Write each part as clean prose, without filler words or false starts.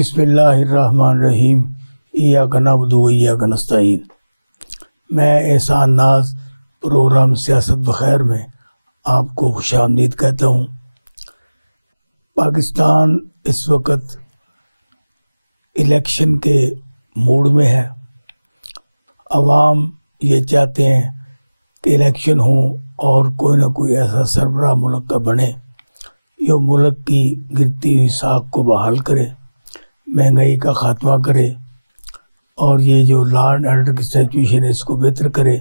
بسم اللہ الرحمن الرحیم ایاک نعبد و ایاک نستعین۔ میں احسان ناز پروگرام سیاست بخیر میں آپ کو خوش آمدید کہتا ہوں۔ پاکستان اس وقت الیکشن کے موڈ میں ہے۔ عوام یہ چاہتے ہیں کہ الیکشن ہوں اور کوئی نہ کوئی ایسا سربراہ ملک کا بنے جو ملک کی گرتی ہوئی ساکھ کو بحال کرے، مہنگائی کا خاتمہ کرے اور یہ جو لا اینڈ آرڈر کی سچویشن ہے اس کو بہتر کرے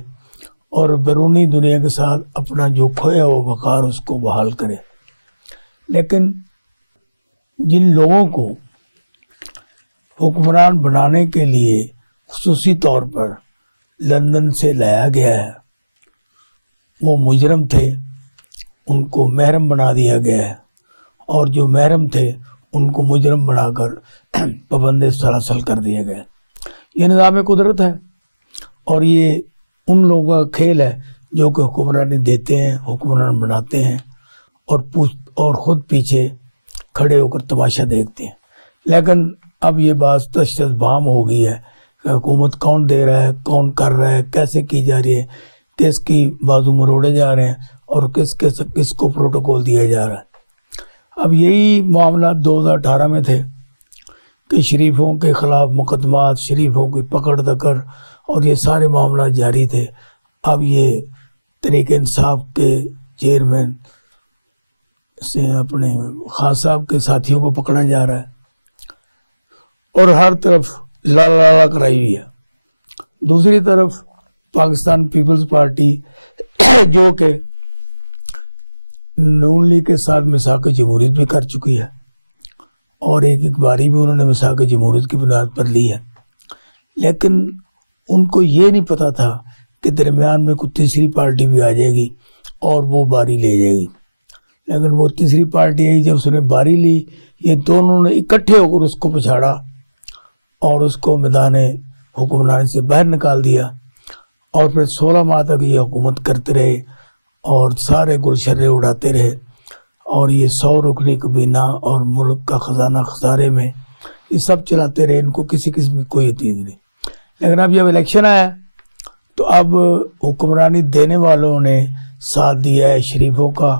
اور بیرونی دنیا کے ساتھ اپنا جو کھویا ہوا وقار اس کو بحال کرے۔ لیکن جن لوگوں کو حکمران بنانے کے لیے خصوصی طور پر لندن سے لایا گیا ہے، وہ مجرم تھے، ان کو محرم بنا دیا گیا ہے، اور جو محرم تھے ان کو مجرم بنا کر پابند سلاسل کر دیا گیا۔ یہ نظام قدرت ہے اور یہ ان لوگوں کا کھیل ہے جو کہ حکمرانی دیتے ہیں، حکمران بناتے ہیں اور خود پیچھے کھڑے ہو کر تماشا دیکھتے ہیں۔ لیکن اب یہ بات تشدد بام ہو گئی ہے کہ حکومت کون دے رہا ہے، کون کر رہا ہے، کیسے کی جا رہی ہے، کس کی بازو مروڑے جا رہے ہیں اور کس کو پروٹوکول دیا جا رہا ہے۔ اب یہی معاملات 2018 میں تھے کہ شریفوں کے خلاف مقدمات، شریفوں کی پکڑ دکڑ اور یہ سارے معاملات جاری تھے۔ اب یہ تحریک انصاف کے چیئرمین سے اپنے خان صاحب کے ساتھیوں کو پکڑا جا رہا ہے اور ہر طرف لالا کرائی ہوئی ہے۔ دوسری طرف پاکستان پیپلز پارٹی جو کہ نون لیگ کے ساتھ میثاق جمہوریت بھی کر چکی ہے اور ایک باری بھی انہوں نے میثاق جمہوریت کی بنیاد پر لی ہے، لیکن ان کو یہ نہیں پتا تھا کہ درمیان میں کوئی تیسری پارٹی بھی آ جائے گی اور وہ باری لے جائے گی۔ لیکن وہ تیسری پارٹی آئی، جب اس نے باری لی، یہ دونوں نے اکٹھے ہو کر اس کو پچھاڑا اور اس کو میدان حکمرانی سے باہر نکال دیا، اور پھر 16 ماہ تک یہ حکومت کرتے رہے اور سارے گلشرے اڑاتے رہے اور یہ 100 رکنی کابینہ اور ملک کا خزانہ خسارے میں یہ سب چلاتے رہے، ان کو کسی قسم کی کوئی عتید نہیں۔ لیکن اب جب الیکشن آیا تو اب حکمرانی دینے والوں نے ساتھ دیا ہے شریفوں کا،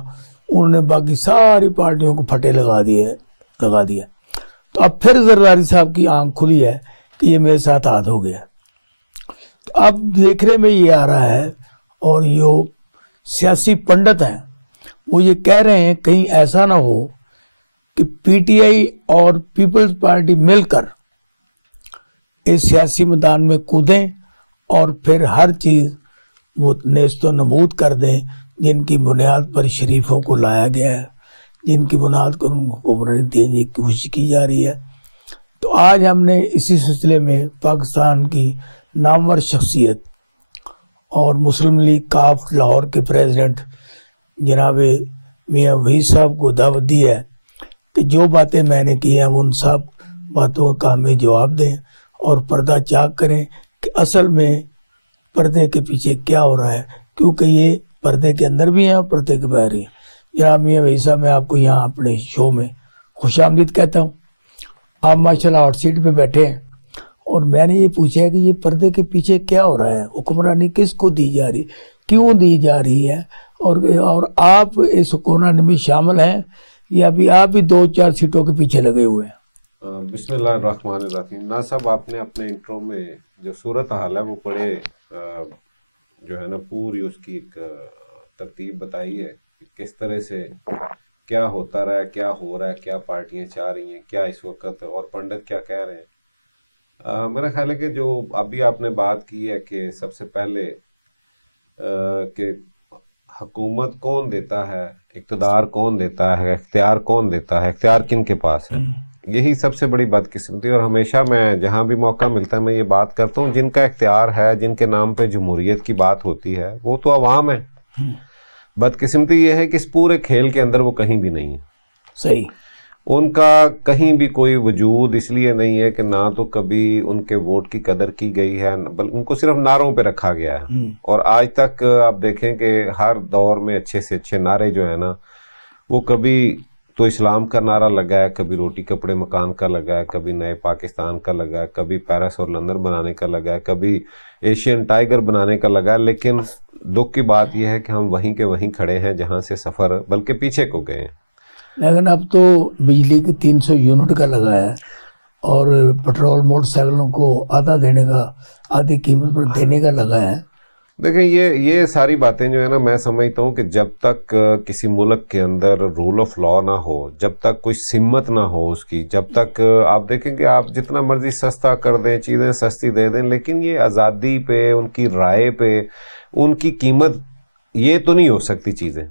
انہوں نے باقی ساری پارٹیوں کو پھٹے لگا دیا۔ تو اب پھر زرداری صاحب کی آنکھ کھلی ہے کہ یہ میرے ساتھ ہاتھ ہو گیا۔ تو اب دیکھنے میں یہ آ رہا ہے، اور یہ سیاسی پنڈت ہیں وہ یہ کہہ رہے ہیں کہیں ایسا نہ ہو کہ پی ٹی آئی اور پیپلز پارٹی مل کر اس سیاسی میدان میں کودیں اور پھر ہر چیز وہ نیست و نبود کر دیں جن کی بنیاد پر شریفوں کو لایا گیا ہے، جن کی بنیاد پر ان کو حکمرانی دینے کی کوشش کی جا رہی ہے۔ تو آج ہم نے اسی سلسلے میں پاکستان کی نامور شخصیت اور مسلم لیگ کاف لاہور کے پریزیڈنٹ جناب میاں وحید صاحب کو دعوت دی ہے کہ جو باتیں میں نے کی ہیں ان سب باتوں کا ہمیں جواب دیں اور پردہ چاک کریں کہ اصل میں پردے کے پیچھے کیا ہو رہا ہے، کیونکہ یہ پردے کے اندر بھی ہیں اور پردے کے باہر بھی ہیں۔ جناب میاں وحید صاحب، میں آپ کو یہاں اپنے شو میں خوش آمدید کہتا ہوں۔ آپ ماشاءاللہ ہاٹ سیٹ پہ بیٹھے ہیں اور میں نے یہ پوچھا ہے کہ یہ پردے کے پیچھے کیا ہو رہا ہے، حکمرانی کس کو دی جا رہی، کیوں دی جا رہی ہے، اور آپ اس حکمرانی میں شامل ہیں یا ابھی آپ بھی 2-4 سیٹوں کے پیچھے لگے ہوئے ہیں؟ بسم اللہ الرحمن الرحیم۔ نا صاحب، آپ نے اپنے انٹرو میں جو صورتحال ہے وہ پڑھے جو ہے نا پوری اس کی ایک ترتیب بتائی ہے کہ کس طرح سے کیا ہوتا رہا ہے، کیا ہو رہا ہے، کیا پارٹیاں چاہ رہی ہیں، کیا اس وقت اور پنڈت کیا کہہ رہے ہیں۔ میرا خیال ہے کہ جو ابھی آپ نے بات کی ہے کہ سب سے پہلے کہ حکومت کون دیتا ہے، اقتدار کون دیتا ہے، اختیار کون دیتا ہے، اختیار کن کے پاس ہے، یہی سب سے بڑی بدقسمتی۔ اور ہمیشہ میں جہاں بھی موقع ملتا ہے میں یہ بات کرتا ہوں، جن کا اختیار ہے، جن کے نام پہ جمہوریت کی بات ہوتی ہے، وہ تو عوام ہے۔ بدقسمتی یہ ہے کہ اس پورے کھیل کے اندر وہ کہیں بھی نہیں ہے۔ صحیح، ان کا کہیں بھی کوئی وجود اس لیے نہیں ہے کہ نہ تو کبھی ان کے ووٹ کی قدر کی گئی ہے، بلکہ ان کو صرف نعروں پہ رکھا گیا ہے۔ اور آج تک آپ دیکھیں کہ ہر دور میں اچھے سے اچھے نعرے جو ہیں نا وہ کبھی تو اسلام کا نعرہ لگا ہے، کبھی روٹی کپڑے مکان کا لگا ہے، کبھی نئے پاکستان کا لگا ہے، کبھی پیرس اور لندن بنانے کا لگا ہے، کبھی ایشین ٹائیگر بنانے کا لگا ہے، لیکن دکھ کی بات یہ ہے کہ ہم وہیں کے وہیں کھڑے ہیں جہاں سے سفر بلکہ پیچھے کو گئے ہیں۔ لیکن اب تو بجلی کی 300 یونٹ کا لگا ہے اور پیٹرول موٹر سائیکلوں کو آدھی قیمت پر دینے کا لگا ہے۔ دیکھیں یہ ساری باتیں جو ہے نا، میں سمجھتا ہوں کہ جب تک کسی ملک کے اندر رول آف لا نہ ہو، جب تک کوئی سمت نہ ہو اس کی، جب تک آپ دیکھیں کہ آپ جتنا مرضی سستا کر دیں، چیزیں سستی دے دیں، لیکن یہ آزادی پہ، ان کی رائے پہ، ان کی قیمت یہ تو نہیں ہو سکتی چیزیں۔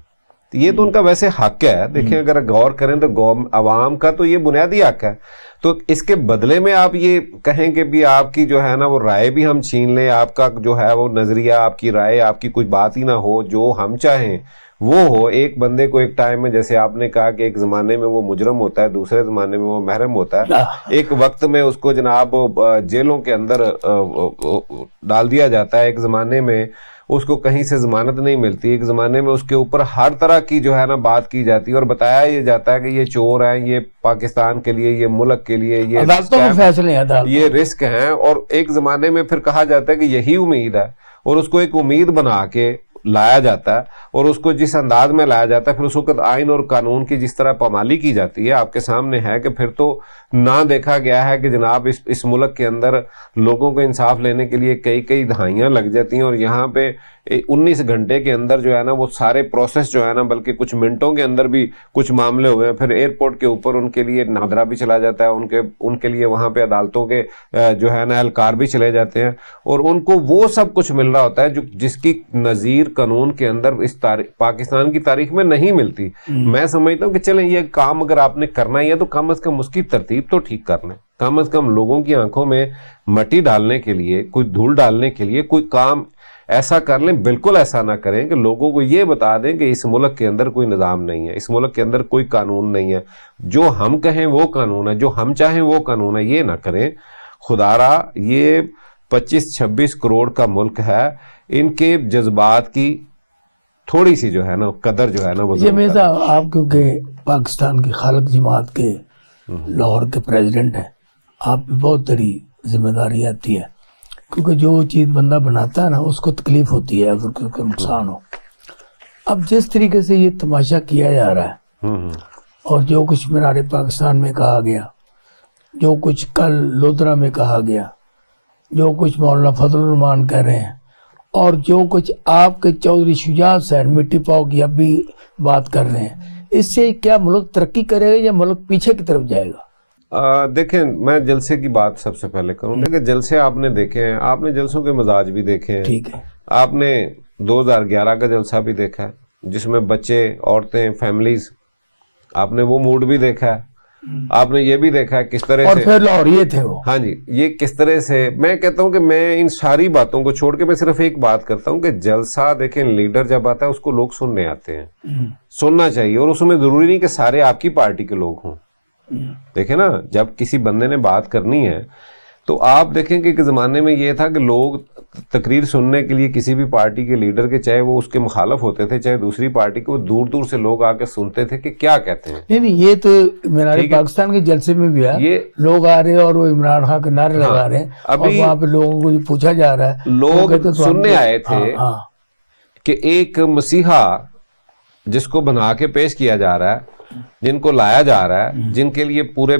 یہ تو ان کا ویسے حق ہے، دیکھیں اگر غور کریں تو عوام کا تو یہ بنیادی حق ہے۔ تو اس کے بدلے میں آپ یہ کہیں کہ بھی آپ کی جو ہے نا وہ رائے بھی ہم چھین لیں، آپ کا جو ہے وہ نظریہ، آپ کی رائے، آپ کی کچھ بات ہی نہ ہو، جو ہم چاہیں وہ ہو۔ ایک بندے کو ایک ٹائم میں، جیسے آپ نے کہا کہ ایک زمانے میں وہ مجرم ہوتا ہے، دوسرے زمانے میں وہ محرم ہوتا ہے، ایک وقت میں اس کو جناب جیلوں کے اندر ڈال دیا جاتا ہے، ایک زمانے میں اس کو کہیں سے ضمانت نہیں ملتی، ایک زمانے میں اس کے اوپر ہر طرح کی جو ہے نا بات کی جاتی ہے اور بتایا یہ جاتا ہے کہ یہ چور ہیں، یہ پاکستان کے لیے، یہ ملک کے لیے یہ رسک ہیں، اور ایک زمانے میں پھر کہا جاتا ہے کہ یہی امید ہے، اور اس کو ایک امید بنا کے لایا جاتا ہے، اور اس کو جس انداز میں لایا جاتا ہے پھر اس وقت آئین اور قانون کی جس طرح پامالی کی جاتی ہے آپ کے سامنے ہے کہ پھر تو نہ دیکھا گیا ہے کہ جناب اس ملک کے اندر لوگوں کو انصاف لینے کے لیے کئی دہائیاں لگ جاتی ہیں، اور یہاں پہ 19 گھنٹے کے اندر جو ہے نا وہ سارے پروسیس جو ہے نا، بلکہ کچھ منٹوں کے اندر بھی کچھ معاملے ہوئے ہیں، پھر ایئرپورٹ کے اوپر ان کے لیے نادرا بھی چلا جاتا ہے، ان کے لیے وہاں پہ عدالتوں کے جو ہے نا اہلکار بھی چلے جاتے ہیں، اور ان کو وہ سب کچھ مل رہا ہوتا ہے جس کی نظیر قانون کے اندر اس پاکستان کی تاریخ میں نہیں ملتی۔ میں سمجھتا ہوں کہ چلیں یہ کام اگر آپ نے کرنا ہی ہے تو کم از کم اس کی ترتیب تو ٹھیک کر لیں، کم از کم لوگوں کی آنکھوں میں مٹی ڈالنے کے لیے، کوئی دھول ڈالنے کے لیے کوئی کام ایسا کر لیں۔ بالکل ایسا نہ کریں کہ لوگوں کو یہ بتا دیں کہ اس ملک کے اندر کوئی نظام نہیں ہے، اس ملک کے اندر کوئی قانون نہیں ہے، جو ہم کہیں وہ قانون ہے، جو ہم چاہیں وہ قانون ہے۔ یہ نہ کریں خدا را، یہ 25-26 کروڑ کا ملک ہے، ان کے جذبات کی تھوڑی سی جو ہے نا قدر جو ہے نا وہ یہ میرا آپ کیونکہ پاکستان کی خالق جماعت کے لاہور کے پریزیڈنٹ ہیں، آپ پہ بہت بڑی ذمہ داری آتی ہے، کیونکہ جو چیز بندہ بناتا ہے نا اس کو تکلیف ہوتی ہے اگر کوئی نقصان ہو۔ اب جس طریقے سے یہ تماشا کیا جا رہا ہے اور جو کچھ مینار پاکستان میں کہا گیا، جو کچھ کل لودھرا میں کہا گیا، جو کچھ مولانا فضل الرحمان کہہ رہے ہیں، اور جو کچھ آپ کے چودھری شجاعت حسین مٹی پاؤ کی اب بھی بات کر رہے ہیں، اس سے کیا ملک ترقی کرے گا یا ملک پیچھے کی طرف جائے گا؟ دیکھیں میں جلسے کی بات سب سے پہلے کروں کہ جلسے آپ نے دیکھے ہیں، آپ نے جلسوں کے مزاج بھی دیکھے ہیں، ٹھیک ہے، آپ نے 2011 کا جلسہ بھی دیکھا ہے جس میں بچے، عورتیں، فیملیز، آپ نے وہ موڈ بھی دیکھا ہے، آپ نے یہ بھی دیکھا ہے کس طرح سے، اور پھر لاہوریے تھے وہ، ہاں جی، یہ کس طرح سے۔ میں کہتا ہوں کہ میں ان ساری باتوں کو چھوڑ کے میں صرف ایک بات کرتا ہوں کہ جلسہ دیکھیں، لیڈر جب آتا ہے اس کو لوگ سننے آتے ہیں، سننا چاہیے، اور اس میں ضروری نہیں کہ سارے آپ کی پارٹی کے لوگ ہوں۔ دیکھیں نا، جب کسی بندے نے بات کرنی ہے تو آپ دیکھیں کہ ایک زمانے میں یہ تھا کہ لوگ تقریر سننے کے لیے کسی بھی پارٹی کے لیڈر کے، چاہے وہ اس کے مخالف ہوتے تھے چاہے دوسری پارٹی کے، وہ دور دور سے لوگ آ کے سنتے تھے کہ کیا کہتے ہیں۔ نہیں یہ تو مینار پاکستان کے جلسے میں بھی ہے، یہ لوگ آ رہے ہیں اور وہ عمران خان کے نعرے لگا رہے ہیں، اور وہاں پہ لوگوں کو پوچھا جا رہا ہے، لوگ سننے آئے تھے کہ ایک مسیحا جس کو بنا کے پیش کیا جا رہا ہے، جن کو لایا جا رہا ہے، جن کے لیے پورے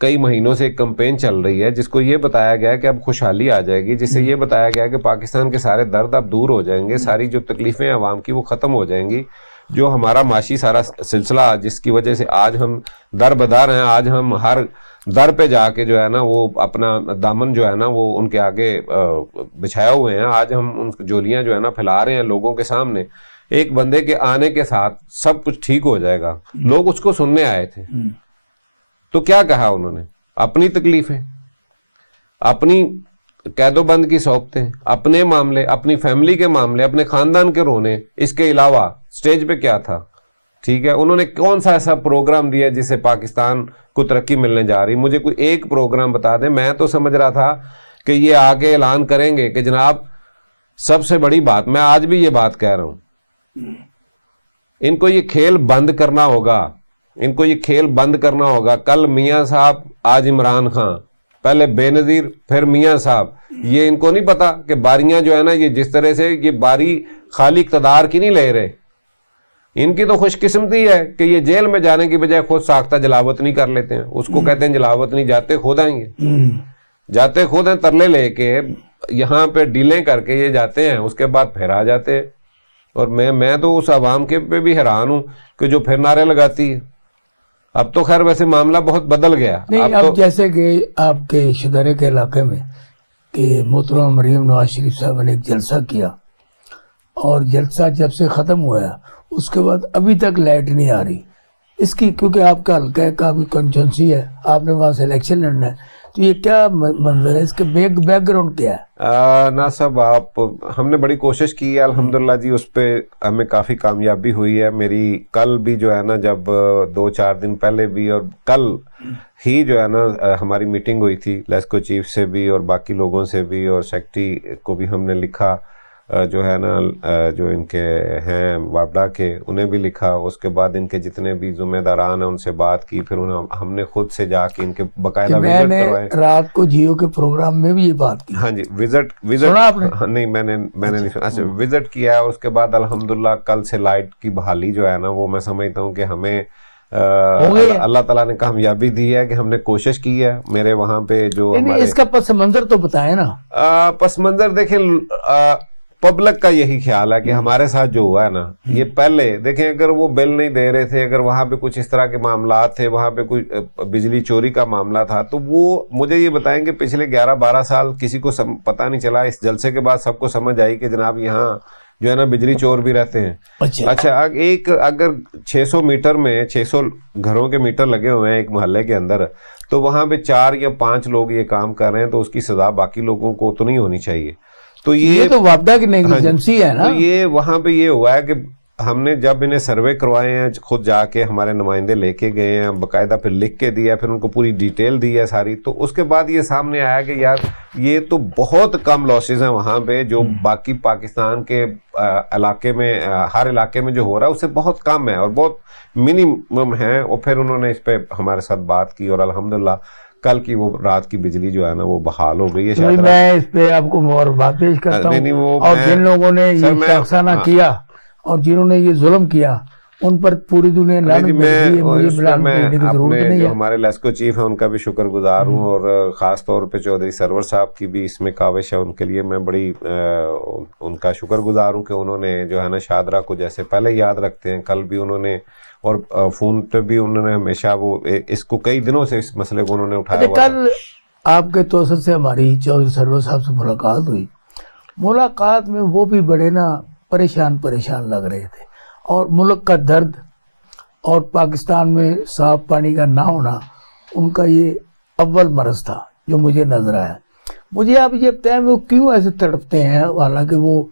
کئی مہینوں سے ایک کمپین چل رہی ہے، جس کو یہ بتایا گیا ہے کہ اب خوشحالی آ جائے گی، جس سے یہ بتایا گیا ہے کہ پاکستان کے سارے درد اب دور ہو جائیں گے، ساری جو تکلیفیں عوام کی وہ ختم ہو جائیں گی، جو ہمارا معاشی سارا سلسلہ جس کی وجہ سے آج ہم در بدر ہیں، آج ہم ہر در پہ جا کے جو ہے نا وہ اپنا دامن جو ہے نا وہ ان کے آگے بچھایا ہوئے ہیں، آج ہم ان جولیاں جو ہے نا پھیلا رہے ہیں لوگوں کے سامنے، ایک بندے کے آنے کے ساتھ سب کچھ ٹھیک ہو جائے گا۔ لوگ اس کو سننے آئے تھے، تو کیا کہا انہوں نے؟ اپنی تکلیفیں، اپنی قید و بند کی صحبتیں، اپنے معاملے، اپنی فیملی کے معاملے، اپنے خاندان کے رونے، اس کے علاوہ سٹیج پہ کیا تھا؟ ٹھیک ہے، انہوں نے کون سا ایسا پروگرام دیا جس سے پاکستان کو ترقی ملنے جا رہی؟ مجھے کوئی ایک پروگرام بتا دیں۔ میں تو سمجھ رہا تھا کہ یہ آگے اعلان کریں گے کہ جناب سب سے بڑی بات، میں آج بھی یہ بات کہہ رہا ہوں، ان کو یہ کھیل بند کرنا ہوگا، ان کو یہ کھیل بند کرنا ہوگا. کل میاں صاحب آج عمران خان, پہلے بے نظیر پھر میاں صاحب. یہ ان کو نہیں پتا کہ باریاں جو ہے نا یہ جس طرح سے یہ باری خالی اقتدار کی نہیں لے رہے. ان کی تو خوش قسمتی ہے کہ یہ جیل میں جانے کی بجائے خود ساختہ جلاوط نہیں کر لیتے ہیں. اس کو کہتے ہیں جلاوط نہیں, جاتے خود آئیں گے, جاتے خود ہیں, ترلے لے کے یہاں پہ ڈیلیں کر کے یہ جاتے ہیں, اس کے بعد پھر آ جاتے ہیں. اور میں تو اس عوام کے پہ بھی حیران ہوں کہ جو پھر نعرے لگاتی ہے. اب تو خیر ویسے معاملہ بہت بدل گیا. نہیں اب جیسے کہ آپ کے شدرے کے علاقے میں کہ محترمہ مریم نواز شریف صاحب نے ایک جلسہ کیا, اور جلسہ جب سے ختم ہوا ہے اس کے بعد ابھی تک لائٹ نہیں آ رہی. اس کی کیونکہ آپ کا حلقہ ہے, کافی کنسٹیچوئنسی ہے, آپ نے وہاں سے الیکشن لڑنا ہے, تو یہ کیا منظر ہے, اس کے بیک گراؤنڈ کیا ہے؟ نا صاحب آپ, ہم نے بڑی کوشش کی ہے الحمدللہ جی, اس پہ ہمیں کافی کامیابی ہوئی ہے. میری کل بھی جو ہے نا, جب 2-4 دن پہلے بھی اور کل ہی جو ہے نا ہماری میٹنگ ہوئی تھی لیسکو چیف سے بھی اور باقی لوگوں سے بھی, اور سیکٹری کو بھی ہم نے لکھا جو ہے نا, جو ان کے ہیں وابڈا کے, انہیں بھی لکھا. اس کے بعد ان کے جتنے بھی ذمہ داران ہیں ان سے بات کی, پھر ہم نے خود سے جا کے ان کے باقاعدہ وزٹ کروائے. رات کو جیو کے پروگرام میں بھی یہ بات کی. ہاں جی, وزٹ نہیں میں نے نہیں سنا. اچھا, وزٹ کیا ہے. اس کے بعد الحمدللہ کل سے لائٹ کی بحالی جو ہے نا, وہ میں سمجھتا ہوں کہ ہمیں اللہ تعالیٰ نے کامیابی دی ہے کہ ہم نے کوشش کی ہے. میرے وہاں پہ جو اس کا پس منظر تو بتائیں نا. پس منظر دیکھیں, پبلک کا یہی خیال ہے کہ ہمارے ساتھ جو ہوا ہے نا, یہ پہلے دیکھیں اگر وہ بل نہیں دے رہے تھے, اگر وہاں پہ کچھ اس طرح کے معاملات تھے, وہاں پہ کوئی بجلی چوری کا معاملہ تھا, تو وہ مجھے یہ بتائیں کہ پچھلے 11-12 سال کسی کو پتہ نہیں چلا. اس جلسے کے بعد سب کو سمجھ آئی کہ جناب یہاں جو ہے نا بجلی چور بھی رہتے ہیں. اچھا, ایک اگر 600 میٹر میں 600 گھروں کے میٹر لگے ہوئے ہیں ایک محلے کے اندر, تو وہاں پہ 4 یا 5 لوگ یہ کام کر رہے ہیں, تو اس کی سزا باقی لوگوں کو تو نہیں ہونی چاہیے. تو یہ تو وابڈا کی نیگلیجنسی ہے نا. تو یہ وہاں پہ یہ ہوا ہے کہ ہم نے جب انہیں سروے کروائے ہیں, خود جا کے ہمارے نمائندے لے کے گئے ہیں, باقاعدہ پھر لکھ کے دیا, پھر ان کو پوری ڈیٹیل دی ہے ساری, تو اس کے بعد یہ سامنے آیا کہ یار یہ تو بہت کم لاسز ہیں وہاں پہ, جو باقی پاکستان کے علاقے میں ہر علاقے میں جو ہو رہا ہے اس سے بہت کم ہے اور بہت منیمم ہے. اور پھر انہوں نے اس پہ ہمارے ساتھ بات کی, اور الحمدللہ کل کی وہ رات کی بجلی جو ہے نا وہ بحال ہو گئی ہے. میں اس پہ آپ کو اور بات پیش کرتا ہوں, اور جن لوگوں نے یہ شخصانہ کیا اور جنہوں نے یہ ظلم کیا ان پر پوری دنیا ہمارے لیسکو چیف ہیں ان کا بھی شکر گزار ہوں, اور خاص طور پہ چودھری سرور صاحب کی بھی اس میں کاوش ہے, ان کے لیے میں بڑی ان کا شکر گزار ہوں کہ انہوں نے جو ہے نا شادرہ کو جیسے پہلے یاد رکھتے ہیں, کل بھی انہوں نے, اور فون پہ بھی انہوں نے ہمیشہ وہ اس کو کئی دنوں سے اس مسئلے کو انہوں نے اٹھایا ہوا. کل آپ کے توسط سے ہماری چودھری سرور صاحب سے ملاقات ہوئی. ملاقات میں وہ بھی بڑے نا پریشان لگ رہے تھے, اور ملک کا درد اور پاکستان میں صاف پانی کا نہ ہونا ان کا یہ اول مرض تھا جو مجھے نظر آیا. مجھے آپ یہ بتائیں وہ کیوں ایسے تڑپتے ہیں, حالانکہ وہ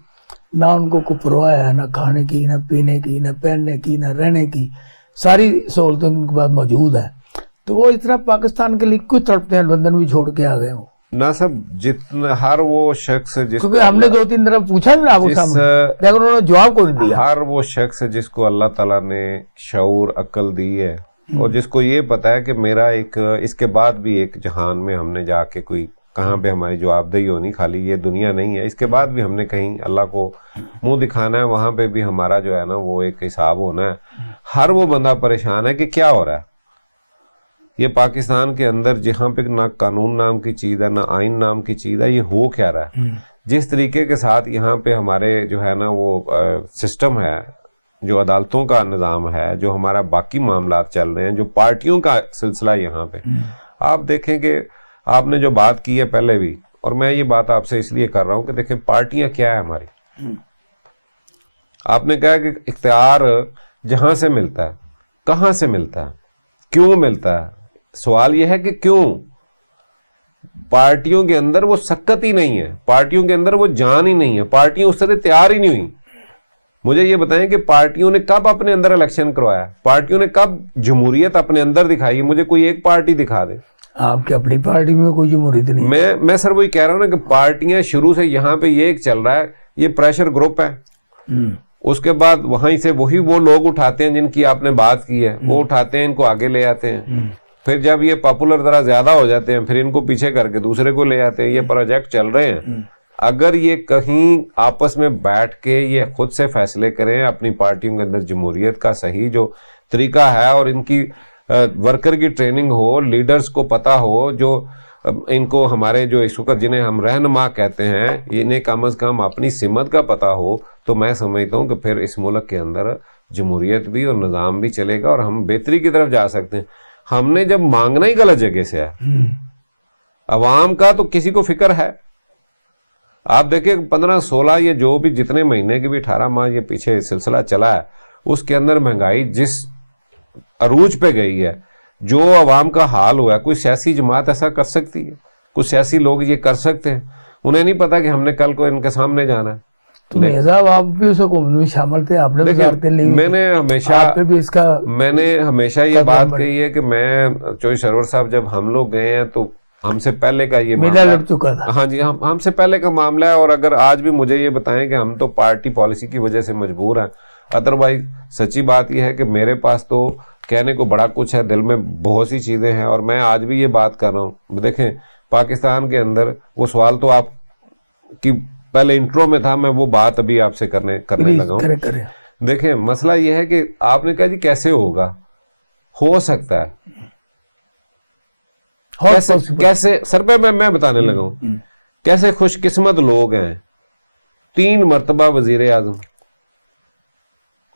نہ ان کو کوئی پرواہ ہے, نہ کھانے کی, نہ پینے کی, نہ پہننے کی, نہ رہنے کی, ساری سہولتیں ان کے پاس موجود ہیں, تو وہ اس طرح پاکستان کے لیے کیوں تڑپتے ہیں؟ لندن بھی چھوڑ کے آ گئے. وہ نہ سب جتنا ہر وہ شخص کیونکہ ہم نے 2-3 طرف پوچھا بھی آپ کو سامنے, لیکن انہوں نے جواب کو نہیں دیا. ہر وہ شخص جس کو اللہ تعالیٰ نے شعور عقل دی ہے, اور جس کو یہ پتا ہے کہ میرا ایک اس کے بعد بھی ایک جہان میں ہم نے جا کے کوئی کہاں پہ ہماری جواب دہی ہونی, خالی یہ دنیا نہیں ہے, اس کے بعد بھی ہم نے کہیں اللہ کو منہ دکھانا ہے, وہاں پہ بھی ہمارا جو ہے نا وہ ایک حساب ہونا ہے. ہر وہ بندہ پریشان ہے کہ کیا ہو رہا ہے یہ پاکستان کے اندر, جہاں پہ نہ قانون نام کی چیز ہے, نہ آئین نام کی چیز ہے, یہ ہو کیا رہا ہے. جس طریقے کے ساتھ یہاں پہ ہمارے جو ہے نا وہ سسٹم ہے, جو عدالتوں کا نظام ہے, جو ہمارا باقی معاملات چل رہے ہیں, جو پارٹیوں کا سلسلہ یہاں پہ, آپ دیکھیں کہ آپ نے جو بات کی ہے پہلے بھی, اور میں یہ بات آپ سے اس لیے کر رہا ہوں کہ دیکھیں پارٹیاں کیا ہے ہماری. آپ نے کہا کہ اختیار جہاں سے ملتا ہے, کہاں سے ملتا ہے, کیوں ملتا ہے. سوال یہ ہے کہ کیوں. پارٹیوں کے اندر وہ سکت ہی نہیں ہے, پارٹیوں کے اندر وہ جان ہی نہیں ہے, پارٹیاں اس طرح تیار ہی نہیں ہوئی. مجھے یہ بتائیں کہ پارٹیوں نے کب اپنے اندر الیکشن کروایا, پارٹیوں نے کب جمہوریت اپنے اندر دکھائی؟ مجھے کوئی ایک پارٹی دکھا دے. آپ کی اپنی پارٹی میں کوئی جمہوریت نہیں. میں سر وہی کہہ رہا ہوں نا کہ پارٹیاں شروع سے یہاں پہ یہ ایک چل رہا ہے, یہ پریشر گروپ ہے, اس کے بعد وہیں سے وہی وہ لوگ اٹھاتے ہیں جن کی آپ نے بات کی ہے، وہ اٹھاتے ہیں، ان کو آگے لے آتے ہیں، پھر جب یہ پاپولر ذرا زیادہ ہو جاتے ہیں پھر ان کو پیچھے کر کے دوسرے کو لے آتے ہیں. یہ پروجیکٹ چل رہے ہیں. اگر یہ کہیں آپس میں بیٹھ کے یہ خود سے فیصلے کریں اپنی پارٹیوں کے اندر جمہوریت کا صحیح جو طریقہ ہے، اور ان کی ورکر کی ٹریننگ ہو، لیڈرز کو پتہ ہو، جو ان کو ہمارے جو اس وقت جنہیں ہم رہنما کہتے ہیں، انہیں کم از کم اپنی سمت کا پتہ ہو، تو میں سمجھتا ہوں کہ پھر اس ملک کے اندر جمہوریت بھی اور نظام بھی چلے گا اور ہم بہتری کی طرف جا سکتے ہیں. ہم نے جب مانگنا ہی غلط جگہ سے ہے، عوام کا تو کسی کو فکر ہے. آپ دیکھیں 15-16 یہ جو بھی جتنے مہینے کے بھی 18 ماہ یہ پیچھے سلسلہ چلا ہے، اس کے اندر مہنگائی جس عروج پہ گئی ہے، جو عوام کا حال ہوا ہے، کوئی سیاسی جماعت ایسا کر سکتی ہے؟ کچھ سیاسی لوگ یہ کر سکتے ہیں؟ انہیں نہیں پتا کہ ہم نے کل کو ان کے سامنے جانا ہے. تو مرزا آپ بھی اس حکومت میں شامل تھے، آپ نے وزارتیں لی، میں نے ہمیشہ یہ بات کہی ہے کہ میں چوئی سرور صاحب جب ہم لوگ گئے ہیں تو ہم سے پہلے کا یہ میلہ لڑ چکا تھا. ہاں جی، ہم سے پہلے کا معاملہ ہے. اور اگر آج بھی مجھے یہ بتائیں کہ ہم تو پارٹی پالیسی کی وجہ سے مجبور ہیں، ادروائز سچی بات یہ ہے کہ میرے پاس تو کہنے کو بڑا کچھ ہے، دل میں بہت سی چیزیں ہیں، اور میں آج بھی یہ بات کر رہا ہوں. دیکھیں پاکستان کے اندر وہ سوال تو آپ کی پہلے انٹرو میں تھا، میں وہ بات ابھی آپ سے کرنے لگا ہوں. دیکھیں مسئلہ یہ ہے کہ آپ نے کہا جی کیسے ہوگا، ہو سکتا ہے کیسے سر پہ میں بتانے لگا ہوں. کیسے خوش قسمت لوگ ہیں، 3 مرتبہ وزیر اعظم،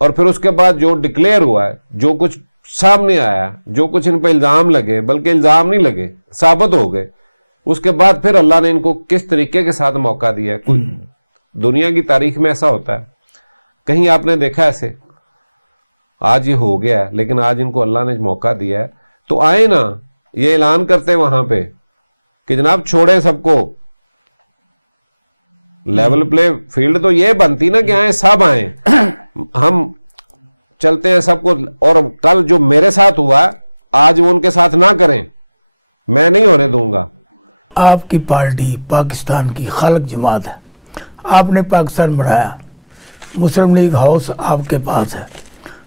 اور پھر اس کے بعد جو ڈکلیئر ہوا ہے، جو کچھ سامنے آیا، جو کچھ ان پہ الزام لگے، بلکہ الزام نہیں لگے، ثابت ہو گئے، اس کے بعد پھر اللہ نے ان کو کس طریقے کے ساتھ موقع دیا ہے. کوئی دنیا کی تاریخ میں ایسا ہوتا ہے؟ کہیں آپ نے دیکھا ایسے؟ آج یہ ہو گیا ہے، لیکن آج ان کو اللہ نے موقع دیا ہے تو آئے نا یہ اعلان کرتے وہاں پہ کہ جناب چھوڑیں سب کو. لیول پلے فیلڈ تو یہ بنتی نا کہ آئیں سب آئیں، ہم چلتے ہیں سب کو. اور کل جو میرے ساتھ ہوا آج وہ ان کے ساتھ نہ کریں، میں نہیں ہونے دوں گا. آپ کی پارٹی پاکستان کی خلق جماعت ہے، آپ نے پاکستان بڑھایا، مسلم لیگ ہاؤس آپ کے پاس ہے،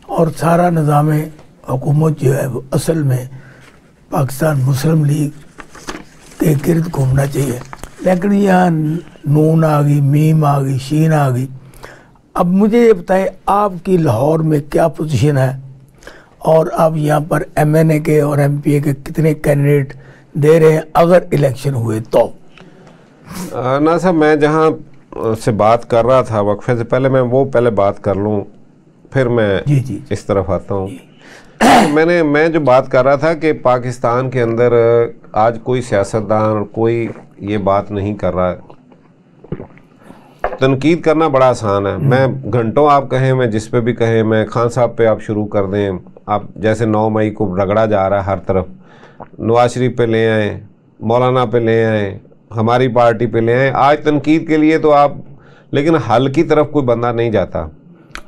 اور سارا نظام حکومت جو ہے وہ اصل میں پاکستان مسلم لیگ کے گرد گھومنا چاہیے. لیکن یہاں نون آ گئی، میم آ گئی، شین آ گئی. اب مجھے یہ بتائیں آپ کی لاہور میں کیا پوزیشن ہے، اور آپ یہاں پر ایم این اے کے اور ایم پی اے کے کتنے کینڈیڈیٹ دے رہے ہیں اگر الیکشن ہوئے تو؟ نا صاحب میں جہاں سے بات کر رہا تھا وقفے سے پہلے، میں وہ پہلے بات کر لوں پھر میں اس طرف آتا ہوں. میں جو بات کر رہا تھا کہ پاکستان کے اندر آج کوئی سیاستدان اور کوئی یہ بات نہیں کر رہا. تنقید کرنا بڑا آسان ہے، میں گھنٹوں آپ کہیں، میں جس پہ بھی کہیں، میں خان صاحب پہ آپ شروع کر دیں، آپ جیسے 9 مئی کو رگڑا جا رہا ہے ہر طرف، نواز شریف پہ لے آئیں، مولانا پہ لے آئیں، ہماری پارٹی پہ لے آئیں. آج تنقید کے لیے تو آپ، لیکن حل کی طرف کوئی بندہ نہیں جاتا.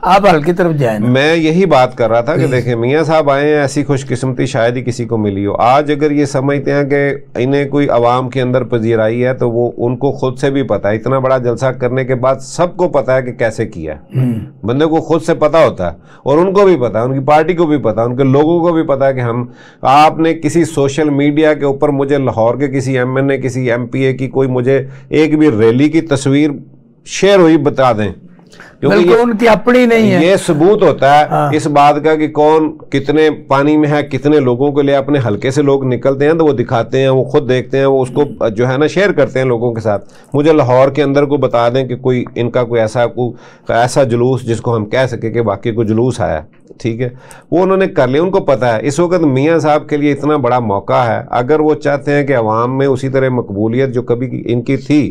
آپ حل کی طرف جائیں. میں یہی بات کر رہا تھا کہ دیکھیں میاں صاحب آئے ہیں، ایسی خوش قسمتی شاید ہی کسی کو ملی ہو. آج اگر یہ سمجھتے ہیں کہ انہیں کوئی عوام کے اندر پذیرائی ہے تو وہ ان کو خود سے بھی پتا ہے. اتنا بڑا جلسہ کرنے کے بعد سب کو پتا ہے کہ کیسے کیا ہے، بندے کو خود سے پتا ہوتا ہے، اور ان کو بھی پتا ہے، ان کی پارٹی کو بھی پتا ہے، ان کے لوگوں کو بھی پتا ہے کہ ہم. آپ نے کسی سوشل میڈیا کے اوپر مجھے لاہور کے کسی ایم این اے، کسی ایم پی اے کی کوئی مجھے ایک بھی ریلی کی تصویر شیئر ہوئی بتا دیں، کیونکہ ان کی اپنی نہیں ہے. یہ ثبوت ہوتا ہے اس بات کا کہ کون کتنے پانی میں ہے، کتنے لوگوں کے لیے اپنے حلقے سے لوگ نکلتے ہیں تو وہ دکھاتے ہیں، وہ خود دیکھتے ہیں، وہ اس کو جو ہے نا شیئر کرتے ہیں لوگوں کے ساتھ. مجھے لاہور کے اندر کو بتا دیں کہ کوئی ان کا کوئی ایسا جلوس جس کو ہم کہہ سکیں کہ واقعی کوئی جلوس آیا. ٹھیک ہے، وہ انہوں نے کر لیا، ان کو پتا ہے. اس وقت میاں صاحب کے لیے اتنا بڑا موقع ہے، اگر وہ چاہتے ہیں کہ عوام میں اسی طرح مقبولیت جو کبھی ان کی تھی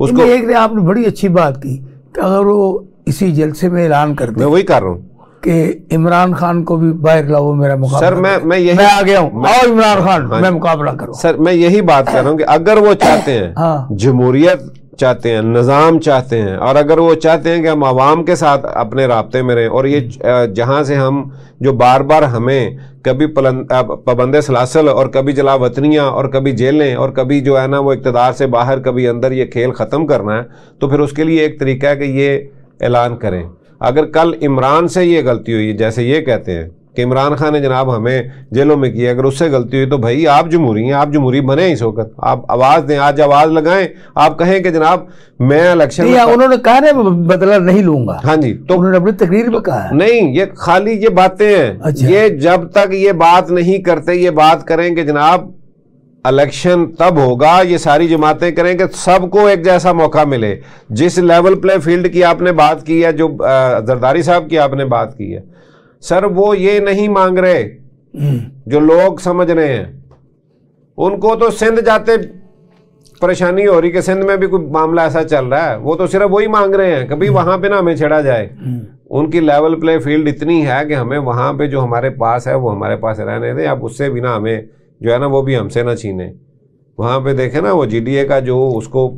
اس کو. ایک آپ نے بڑی اچھی بات کی کہ اگر وہ اسی جلسے میں اعلان کرتے، میں وہی کر رہا ہوں کہ عمران خان کو بھی باہر لاؤ، میرا مقابلہ. سر میں آ گیا ہوں، آؤ عمران خان میں مقابلہ کروں. سر میں یہی بات کر رہا ہوں کہ اگر وہ چاہتے ہیں جمہوریت چاہتے ہیں، نظام چاہتے ہیں، اور اگر وہ چاہتے ہیں کہ ہم عوام کے ساتھ اپنے رابطے میں رہیں، اور یہ جہاں سے ہم جو بار بار ہمیں کبھی پابند سلاسل اور کبھی جلا وطنیاں اور کبھی جیلیں اور کبھی جو ہے نا وہ اقتدار سے باہر کبھی اندر، یہ کھیل ختم کرنا ہے، تو پھر اس کے لیے ایک طریقہ ہے کہ یہ اعلان کریں. اگر کل عمران سے یہ غلطی ہوئی جیسے یہ کہتے ہیں کہ عمران خان نے جناب ہمیں جیلوں میں کیا، اگر اس سے غلطی ہوئی تو بھائی آپ جمہوری ہیں، آپ جمہوری بنے اس وقت، آپ آواز دیں، آج آواز لگائیں، آپ کہیں کہ جناب میں الیکشن انہوں نے کہا نا بدلہ نہیں لوں گا، ہاں جی، تو انہوں نے اپنی تقریر میں کہا نہیں، یہ خالی یہ باتیں ہیں، یہ جب تک یہ بات نہیں کرتے، یہ بات کریں کہ جناب الیکشن تب ہوگا، یہ ساری جماعتیں کریں کہ سب کو ایک جیسا موقع ملے. جس لیول پلے فیلڈ کی آپ نے بات کی ہے، جو زرداری صاحب کی آپ نے بات کی ہے، سر وہ یہ نہیں مانگ رہے جو لوگ سمجھ رہے ہیں. ان کو تو سندھ جاتے پریشانی ہو رہی کہ سندھ میں بھی کوئی معاملہ ایسا چل رہا ہے، وہ تو صرف وہی مانگ رہے ہیں کبھی وہاں پہ نہ ہمیں چھڑا جائے. ان کی لیول پلے فیلڈ اتنی ہے کہ ہمیں وہاں پہ جو ہمارے پاس ہے وہ ہمارے پاس رہنے دیں، اب اس سے بھی نہ ہمیں جو ہے نا وہ بھی ہم سے نہ چھینے. وہاں پہ دیکھیں نا وہ جی ڈی اے کا جو اس کو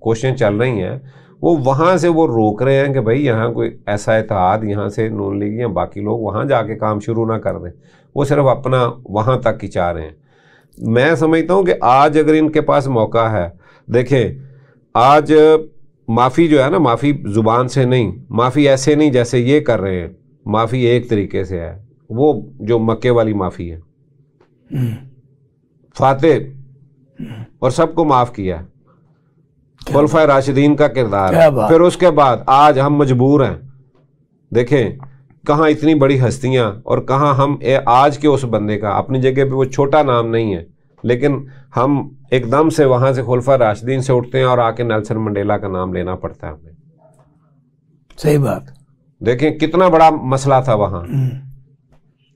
کوششیں چل رہی ہیں، وہ وہاں سے وہ روک رہے ہیں کہ بھائی یہاں کوئی ایسا اتحاد یہاں سے نون لیگ یا باقی لوگ وہاں جا کے کام شروع نہ کر دیں، وہ صرف اپنا وہاں تک کی چاہ رہے ہیں. میں سمجھتا ہوں کہ آج اگر ان کے پاس موقع ہے، دیکھیں آج معافی جو ہے نا، معافی زبان سے نہیں، معافی ایسے نہیں جیسے یہ کر رہے ہیں، معافی ایک طریقے سے ہے، وہ جو مکے والی معافی ہے، فاتح اور سب کو معاف کیا، خلفائے راشدین کا کردار. پھر اس کے بعد آج ہم مجبور ہیں، دیکھیں کہاں اتنی بڑی ہستیاں اور کہاں ہم آج کے اس بندے کا اپنی جگہ پہ وہ چھوٹا نام نہیں ہے، لیکن ہم ایک دم سے وہاں سے خلفائے راشدین سے اٹھتے ہیں اور آ کے نیلسن منڈیلا کا نام لینا پڑتا ہے ہمیں. صحیح بات. دیکھیں کتنا بڑا مسئلہ تھا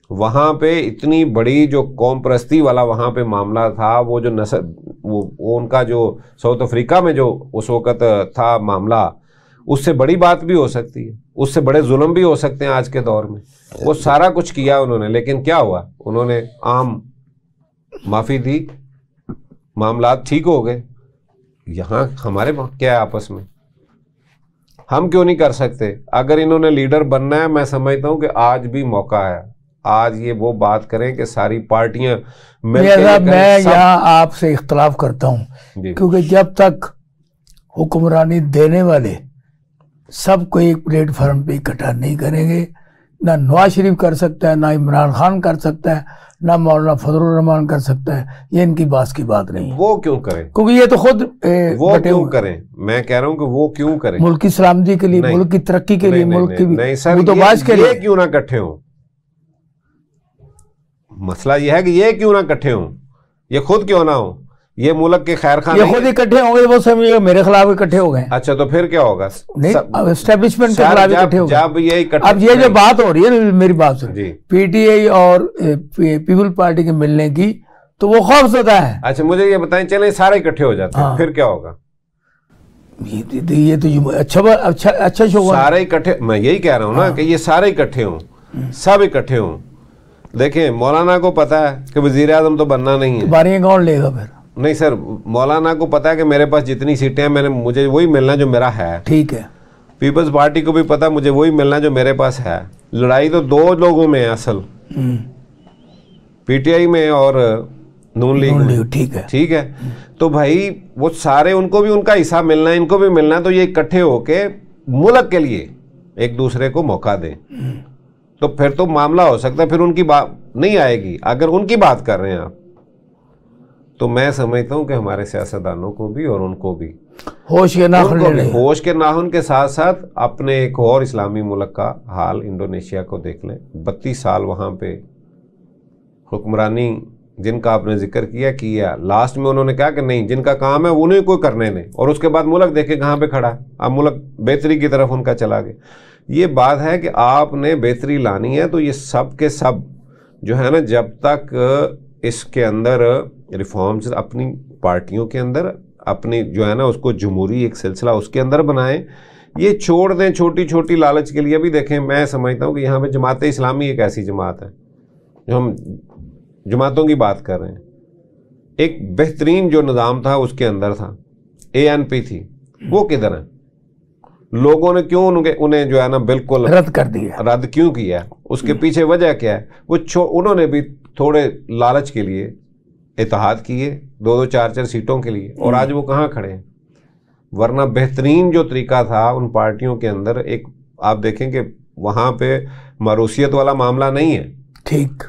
وہاں پہ اتنی بڑی جو قوم پرستی والا وہاں پہ معاملہ تھا، وہ جو نسل وہ ان کا جو ساؤتھ افریقہ میں جو اس وقت تھا معاملہ، اس سے بڑی بات بھی ہو سکتی ہے، اس سے بڑے ظلم بھی ہو سکتے ہیں آج کے دور میں. وہ سارا کچھ کیا انہوں نے، لیکن کیا ہوا، انہوں نے عام معافی دی، معاملات ٹھیک ہو گئے. یہاں ہمارے کیا ہے آپس میں، ہم کیوں نہیں کر سکتے؟ اگر انہوں نے لیڈر بننا ہے، میں سمجھتا ہوں کہ آج بھی موقع ہے، آج یہ وہ بات کریں کہ ساری پارٹیاں مل کے. میں یہاں آپ سے اختلاف کرتا ہوں، کیونکہ جب تک حکمرانی دینے والے سب کو ایک پلیٹ فارم پہ اکٹھا نہیں کریں گے، نہ نواز شریف کر سکتا ہے، نہ عمران خان کر سکتا ہے، نہ مولانا فضل الرحمان کر سکتا ہے، یہ ان کی باس کی بات نہیں ہے. وہ کیوں کریں؟ کیونکہ یہ تو خود وہ کیوں کریں؟ میں کہہ رہا ہوں کہ وہ کیوں کریں؟ ملک کی سلامتی کے لیے، ملک کی ترقی کے لیے، ملک کی نہیں سر، یہ کیوں نہ اکٹھے ہوں؟ مسئلہ یہ ہے کہ یہ کیوں نہ اکٹھے ہوں، یہ خود کیوں نہ ہوں، یہ ملک کے خیر خواہ یہ خود اکٹھے ہوں گے، وہ سمجھے گا میرے خلاف اکٹھے ہو گئے. اچھا تو پھر کیا ہوگا؟ اسٹیبلشمنٹ کے خلاف اکٹھے ہو گئے. اب یہ جو بات ہو رہی ہے نا، میری بات سن، پی ٹی آئی اور پیپل پارٹی کے ملنے کی، تو وہ خوف زدہ ہے. اچھا مجھے یہ بتائیں، چلیں سارے اکٹھے ہو جاتے ہیں، پھر کیا ہوگا؟ یہ تو اچھا شو، سارے اکٹھے، میں یہی کہہ رہا ہوں نا کہ یہ سارے اکٹھے ہوں، سب اکٹھے ہوں. دیکھیں مولانا کو پتا ہے کہ وزیر اعظم تو بننا نہیں ہے، باریاں کون لے گا پھر؟ نہیں سر، مولانا کو پتا ہے کہ میرے پاس جتنی سیٹیں ہیں مجھے وہی ملنا جو میرا ہے. ٹھیک ہے. پیپلز پارٹی کو بھی پتا مجھے وہی ملنا جو میرے پاس ہے. لڑائی تو دو لوگوں میں ہے اصل، پی ٹی آئی میں اور نون لیگ میں. ٹھیک ہے. تو بھائی وہ سارے، ان کو بھی ان کا حصہ ملنا ہے، ان کو بھی ملنا ہے، تو یہ اکٹھے ہو کے ملک کے لیے ایک دوسرے کو موقع دیں، تو پھر تو معاملہ ہو سکتا ہے. پھر ان کی بات نہیں آئے گی. اگر ان کی بات کر رہے ہیں آپ، تو میں سمجھتا ہوں کہ ہمارے سیاستدانوں کو بھی اور ان کو بھی ہوش کے ناخن کے ساتھ ساتھ اپنے ایک اور اسلامی ملک کا حال انڈونیشیا کو دیکھ لیں. 32 سال وہاں پہ حکمرانی جن کا آپ نے ذکر کیا، لاسٹ میں انہوں نے کہا کہ نہیں، جن کا کام ہے انہیں کوئی کرنے دیں، اور اس کے بعد ملک دیکھیں کہاں پہ کھڑا ہے. اب ملک بہتری کی طرف ان کا چلا گیا. یہ بات ہے کہ آپ نے بہتری لانی ہے، تو یہ سب کے سب جو ہے نا، جب تک اس کے اندر ریفارمز اپنی پارٹیوں کے اندر اپنی جو ہے نا اس کو جمہوری ایک سلسلہ اس کے اندر بنائیں، یہ چھوڑ دیں چھوٹی چھوٹی لالچ کے لیے. بھی دیکھیں، میں سمجھتا ہوں کہ یہاں پہ جماعت اسلامی ایک ایسی جماعت ہے، جو ہم جماعتوں کی بات کر رہے ہیں، ایک بہترین جو نظام تھا اس کے اندر تھا، ANP تھی، وہ کدھر ہے؟ لوگوں نے کیوں انہیں جو ہے نا بالکل رد کر دیا، رد کیوں کیا؟ اس کے پیچھے وجہ کیا ہے؟ وہ انہوں نے بھی تھوڑے لالچ کے لیے اتحاد کیے، 2-2 4-4 سیٹوں کے لیے، اور آج وہ کہاں کھڑے ہیں؟ ورنہ بہترین جو طریقہ تھا ان پارٹیوں کے اندر ایک آپ دیکھیں کہ وہاں پہ مروثیت والا معاملہ نہیں ہے. ٹھیک.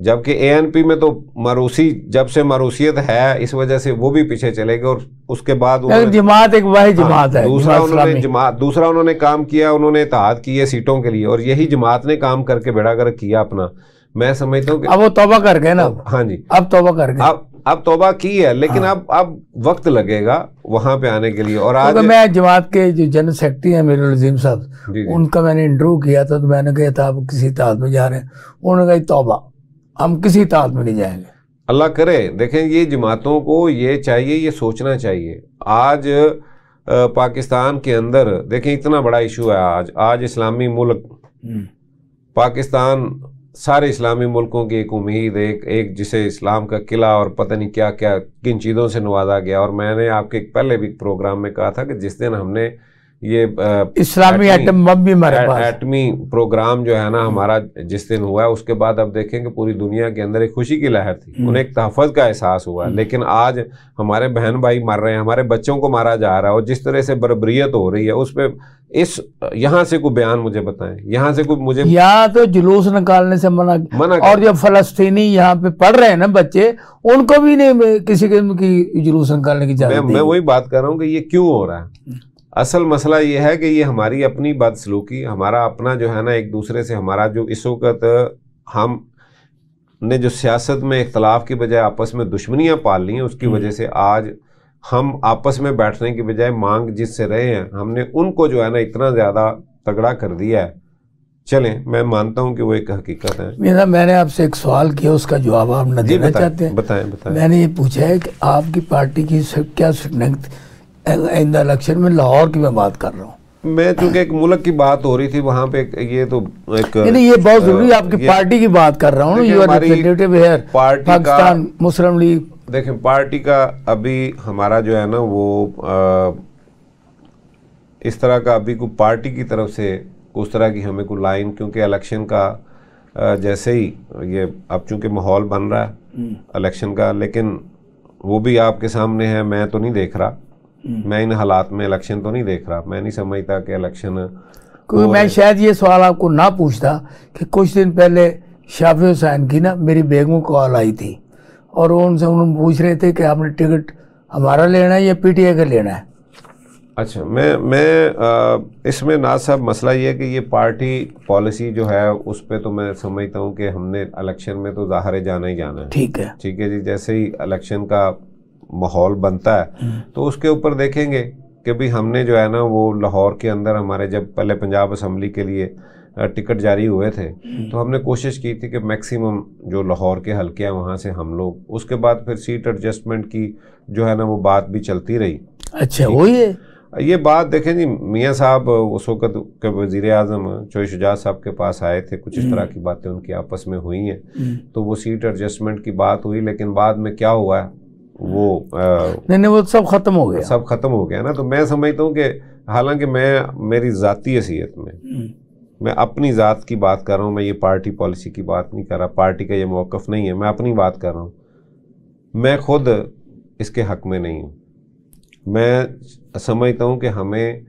جبکہ ANP میں تو مروثی جب سے مروثیت ہے اس وجہ سے وہ بھی پیچھے چلے گئے. اور اس کے بعد جماعت ایک واحد جماعت ہے. دوسرا انہوں نے کام کیا, انہوں نے اتحاد کیے سیٹوں کے لیے, اور یہی جماعت نے کام کر کے بیڑا گرک کیا اپنا. میں سمجھتا ہوں کہ اب وہ توبہ کر گئے نا. ہاں جی, اب توبہ کر گئے, اب توبہ کی ہے, لیکن اب وقت لگے گا وہاں پہ آنے کے لیے. اور آج میں جماعت کے جو جنرل سیکرٹری ہیں میرے عظیم صاحب, ان کا میں نے انٹرویو کیا تھا, تو میں نے کہا تھا آپ کسی اتحاد میں جا رہے ہیں, انہوں نے کہا توبہ, ہم کسی اتحاد میں نہیں جائیں گے. اللہ کرے. دیکھیں یہ جماعتوں کو یہ چاہیے, یہ سوچنا چاہیے. آج پاکستان کے اندر دیکھیں اتنا بڑا ایشو ہے آج اسلامی ملک پاکستان, سارے اسلامی ملکوں کی ایک امید, ایک جسے اسلام کا قلعہ اور پتہ نہیں کیا کیا کن چیزوں سے نوازا گیا. اور میں نے آپ کے پہلے بھی پروگرام میں کہا تھا کہ جس دن ہم نے یہ اسلامی ایٹم بم بھی ہمارے پاس, ایٹمی پروگرام جو ہے نا ہمارا جس دن ہوا ہے, اس کے بعد اب دیکھیں کہ پوری دنیا کے اندر ایک خوشی کی لہر تھی, انہیں ایک تحفظ کا احساس ہوا. لیکن آج ہمارے بہن بھائی مر رہے ہیں, ہمارے بچوں کو مارا جا رہا ہے, اور جس طرح سے بربریت ہو رہی ہے اس پہ یہاں سے کوئی بیان مجھے بتائیں, یہاں سے کوئی مجھے یہاں تو جلوس نکالنے سے منع. اور جو فلسطینی یہاں پہ پڑھ رہے ہیں نا بچے, ان کو بھی نہیں کسی قسم کی جلوس نکالنے کی اجازت. میں وہی بات کر رہا ہوں کہ یہ کیوں ہو رہا ہے. اصل مسئلہ یہ ہے کہ یہ ہماری اپنی بدسلوکی, ہمارا اپنا جو ہے نا ایک دوسرے سے ہمارا جو اس وقت ہم نے جو سیاست میں اختلاف کی بجائے آپس میں دشمنیاں پال لی ہیں, اس کی وجہ سے آج ہم آپس میں بیٹھنے کی بجائے مانگ جس سے رہے ہیں, ہم نے ان کو جو ہے نا اتنا زیادہ تگڑا کر دیا ہے. چلیں, میں مانتا ہوں کہ وہ ایک حقیقت ہے. میں نے آپ سے ایک سوال کیا, اس کا جواب آپ نہ دینا چاہتے ہیں. بتائیں. میں نے یہ پوچھا ہے کہ آپ کی پارٹی کی کیا اسٹرینگتھ آئندہ الیکشن میں. لاہور کی میں بات کر رہا ہوں. میں چونکہ ایک ملک کی بات ہو رہی تھی وہاں پہ, یہ تو ایک نہیں, یہ بہت ضروری, آپ کی پارٹی کی بات کر رہا ہوں. You are representative here Pakistan Muslim League. دیکھیں پارٹی کا ابھی ہمارا جو ہے نا وہ اس طرح کا ابھی کوئی پارٹی کی طرف سے اس طرح کی ہمیں کوئی لائن, کیونکہ الیکشن کا جیسے ہی یہ اب چونکہ ماحول بن رہا ہے الیکشن کا, لیکن وہ بھی آپ کے سامنے ہے. میں تو نہیں دیکھ رہا, میں ان حالات میں الیکشن تو نہیں دیکھ رہا. میں نہیں سمجھتا کہ الیکشن, کیونکہ میں شاید یہ سوال آپ کو نہ پوچھتا کہ کچھ دن پہلے شافی حسین کی نا میری بیگم کو کال آئی تھی, اور ان سے انہوں پوچھ رہے تھے کہ آپ نے ٹکٹ ہمارا لینا ہے یا PTI کا لینا ہے. اچھا, میں اس میں ناز صاحب مسئلہ یہ ہے کہ یہ پارٹی پالیسی جو ہے اس پہ تو میں سمجھتا ہوں کہ ہم نے الیکشن میں تو ظاہر جانا ہی جانا ہے. ٹھیک ہے جی, جیسے ہی الیکشن کا ماحول بنتا ہے تو اس کے اوپر دیکھیں گے کہ بھی ہم نے جو ہے نا وہ لاہور کے اندر ہمارے جب پہلے پنجاب اسمبلی کے لیے ٹکٹ جاری ہوئے تھے تو ہم نے کوشش کی تھی کہ میکسیمم جو لاہور کے حلقے ہیں وہاں سے ہم لوگ, اس کے بعد پھر سیٹ ایڈجسٹمنٹ کی جو ہے نا وہ بات بھی چلتی رہی. اچھا, وہی ہے یہ بات. دیکھیں جی, میاں صاحب اس وقت کے وزیر اعظم چوہے شجاعت صاحب کے پاس آئے تھے, کچھ اس طرح کی باتیں ان کی آپس میں ہوئی ہیں, تو وہ سیٹ ایڈجسٹمنٹ کی بات ہوئی, لیکن بعد میں کیا ہوا ہے وہ نہیں وہ سب ختم ہو گیا, سب ختم ہو گیا نا. تو میں سمجھتا ہوں کہ حالانکہ میں میری ذاتی حیثیت میں اپنی ذات کی بات کر رہا ہوں, میں یہ پارٹی پالیسی کی بات نہیں کر رہا, پارٹی کا یہ موقف نہیں ہے, میں اپنی بات کر رہا ہوں. میں خود اس کے حق میں نہیں ہوں. میں سمجھتا ہوں کہ ہمیں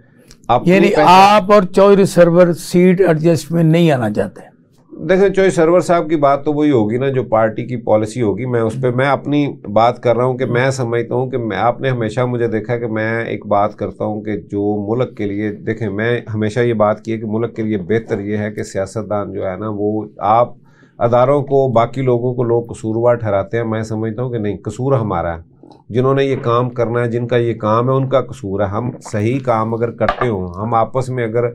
یعنی آپ اور چودھری سرور سیٹ ایڈجسٹمنٹ نہیں آنا چاہتے. دیکھیں چوہے سرور صاحب کی بات تو وہی ہوگی نا جو پارٹی کی پالیسی ہوگی, میں اس پہ میں اپنی بات کر رہا ہوں کہ میں سمجھتا ہوں کہ آپ نے ہمیشہ مجھے دیکھا کہ میں ایک بات کرتا ہوں کہ جو ملک کے لیے, دیکھیں میں ہمیشہ یہ بات کی ہے کہ ملک کے لیے بہتر یہ ہے کہ سیاستدان جو ہے نا وہ آپ اداروں کو باقی لوگوں کو لوگ قصوروار ٹھہراتے ہیں. میں سمجھتا ہوں کہ نہیں, قصور ہمارا ہے, جنہوں نے یہ کام کرنا ہے, جن کا یہ کام ہے ان کا قصور ہے. ہم صحیح کام اگر کرتے ہوں, ہم آپس میں اگر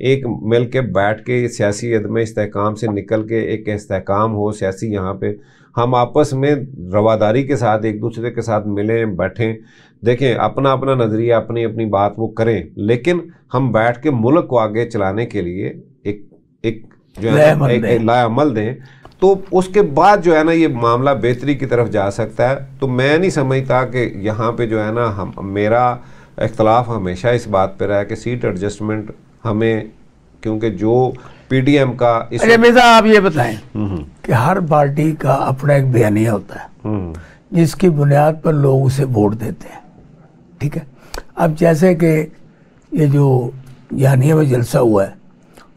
ایک مل کے بیٹھ کے سیاسی عدم استحکام سے نکل کے ایک استحکام ہو سیاسی, یہاں پہ ہم آپس میں رواداری کے ساتھ ایک دوسرے کے ساتھ ملیں بیٹھیں, دیکھیں اپنا اپنا نظریہ اپنی اپنی بات وہ کریں, لیکن ہم بیٹھ کے ملک کو آگے چلانے کے لیے ایک جو ہے ایک لائے عمل دیں, تو اس کے بعد جو ہے نا یہ معاملہ بہتری کی طرف جا سکتا ہے. تو میں نہیں سمجھتا کہ یہاں پہ جو ہے نا میرا اختلاف ہمیشہ اس بات پہ رہا ہے کہ سیٹ ایڈجسٹمنٹ ہمیں, کیونکہ جو PDM کا آپ یہ بتائیں کہ ہر پارٹی کا اپنا ایک بیانیہ ہوتا ہے جس کی بنیاد پر لوگ اسے ووٹ دیتے ہیں, ٹھیک ہے. اب جیسے کہ یہ جو جہانیہ میں جلسہ ہوا ہے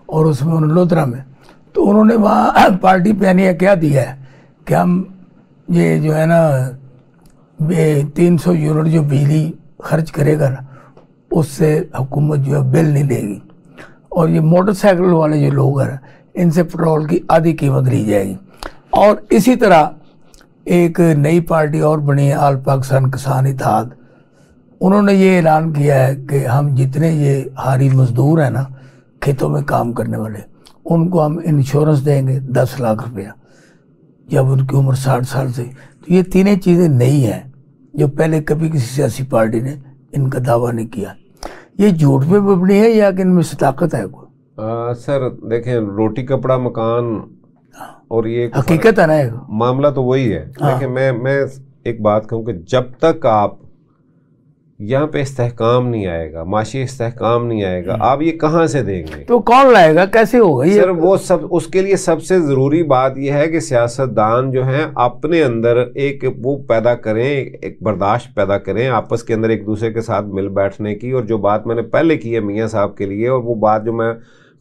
اور اس میں لودھرا میں، تو انہوں نے وہاں پارٹی پہ کیا دیا ہے کہ ہم یہ جو ہے نا 300 یونٹ جو بجلی خرچ کرے گا نا اس سے حکومت جو ہے بل نہیں دے گی، اور یہ موٹر سائیکل والے جو لوگ ہیں ان سے پٹرول کی آدھی قیمت لی جائے گی۔ اور اسی طرح ایک نئی پارٹی اور بنی ہے، آل پاکستان کسان اتحاد، انہوں نے یہ اعلان کیا ہے کہ ہم جتنے یہ ہاری مزدور ہیں نا کھیتوں میں کام کرنے والے، ان کو ہم انشورنس دیں گے 10 لاکھ روپیہ جب ان کی عمر 60 سال سے۔ تو یہ تینیں چیزیں نئی ہیں جو پہلے کبھی کسی سیاسی پارٹی نے ان کا دعویٰ نہیں کیا۔ یہ جھوٹ پہ مبنی ہے یا کہ ان میں صداقت ہے کوئی؟ سر دیکھیں، روٹی کپڑا مکان اور یہ حقیقت ہے نا، معاملہ تو وہی ہے۔ دیکھیں میں ایک بات کہوں کہ جب تک آپ یہاں پہ استحکام نہیں آئے گا، معاشی استحکام نہیں آئے گا، آپ یہ کہاں سے دیں گے؟ تو کون لائے گا، کیسے ہوگا؟ سر وہ سب اس کے لیے سب سے ضروری بات یہ ہے کہ سیاستدان جو ہیں اپنے اندر ایک وہ پیدا کریں، ایک برداشت پیدا کریں آپس کے اندر ایک دوسرے کے ساتھ مل بیٹھنے کی۔ اور جو بات میں نے پہلے کی ہے میاں صاحب کے لیے، اور وہ بات جو میں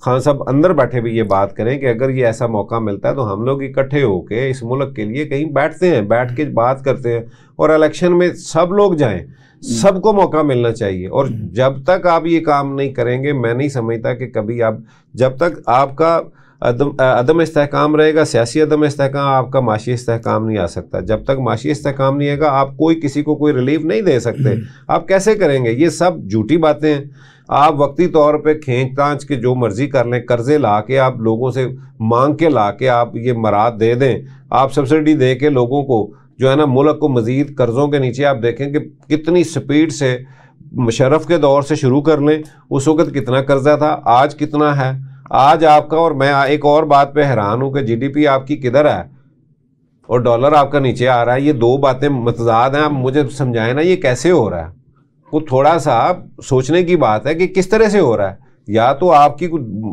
خان صاحب اندر بیٹھے بھی یہ بات کریں کہ اگر یہ ایسا موقع ملتا ہے تو ہم لوگ اکٹھے ہو کے اس ملک کے لیے کہیں بیٹھتے ہیں، بیٹھ کے بات کرتے ہیں، اور الیکشن میں سب لوگ جائیں، سب کو موقع ملنا چاہیے۔ اور جب تک آپ یہ کام نہیں کریں گے، میں نہیں سمجھتا کہ کبھی آپ، جب تک آپ کا عدم استحکام رہے گا، سیاسی عدم استحکام، آپ کا معاشی استحکام نہیں آ سکتا۔ جب تک معاشی استحکام نہیں آئے گا، آپ کوئی کسی کو کوئی ریلیف نہیں دے سکتے۔ آپ کیسے کریں گے؟ یہ سب جھوٹی باتیں ہیں۔ آپ وقتی طور پہ کھینچ تانچ کے جو مرضی کر لیں، قرضے لا کے آپ لوگوں سے مانگ کے لا کے آپ یہ مراد دے دیں، آپ سبسڈی دے کے لوگوں کو جو ہے نا ملک کو مزید قرضوں کے نیچے، آپ دیکھیں کہ کتنی سپیڈ سے مشرف کے دور سے شروع کر لیں، اس وقت کتنا قرضہ تھا، آج کتنا ہے۔ آج آپ کا، اور میں ایک اور بات پہ حیران ہوں کہ جی ڈی پی آپ کی کدھر ہے اور ڈالر آپ کا نیچے آ رہا ہے۔ یہ دو باتیں متضاد ہیں، آپ مجھے سمجھائیں نا یہ کیسے ہو رہا ہے؟ وہ تھوڑا سا سوچنے کی بات ہے کہ کس طرح سے ہو رہا ہے۔ یا تو آپ کی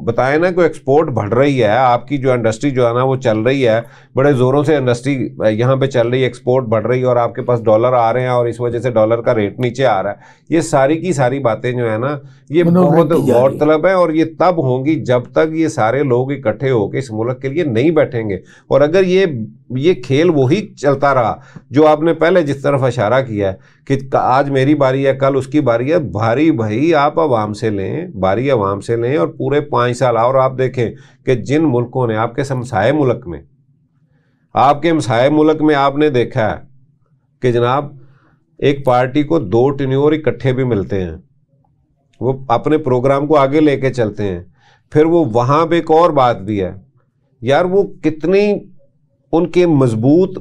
بتائیں نا کوئی ایکسپورٹ بڑھ رہی ہے، آپ کی جو انڈسٹری جو ہے نا وہ چل رہی ہے، بڑے زوروں سے انڈسٹری یہاں پہ چل رہی ہے، ایکسپورٹ بڑھ رہی ہے، اور آپ کے پاس ڈالر آ رہے ہیں اور اس وجہ سے ڈالر کا ریٹ نیچے آ رہا ہے۔ یہ ساری کی ساری باتیں جو ہے نا یہ بہت غور طلب ہے، اور یہ تب ہوں گی جب تک یہ سارے لوگ اکٹھے ہو کے اس ملک کے لیے نہیں بیٹھیں گے۔ اور اگر یہ کھیل وہی چلتا رہا جو آپ نے پہلے جس طرف اشارہ کیا ہے کہ آج میری باری ہے، کل اس کی باری ہے، بھاری بھائی آپ عوام سے لیں، باری عوام سے لیں، اور پورے 5 سال اور آپ دیکھیں کہ جن ملکوں نے آپ کے ہمسائے ملک میں، آپ کے ہمسائے ملک میں آپ نے دیکھا ہے کہ جناب ایک پارٹی کو 2 ٹینیور اکٹھے بھی ملتے ہیں، وہ اپنے پروگرام کو آگے لے کے چلتے ہیں۔ پھر وہ وہاں پہ ایک اور بات بھی ہے یار، وہ کتنی ان کے مضبوط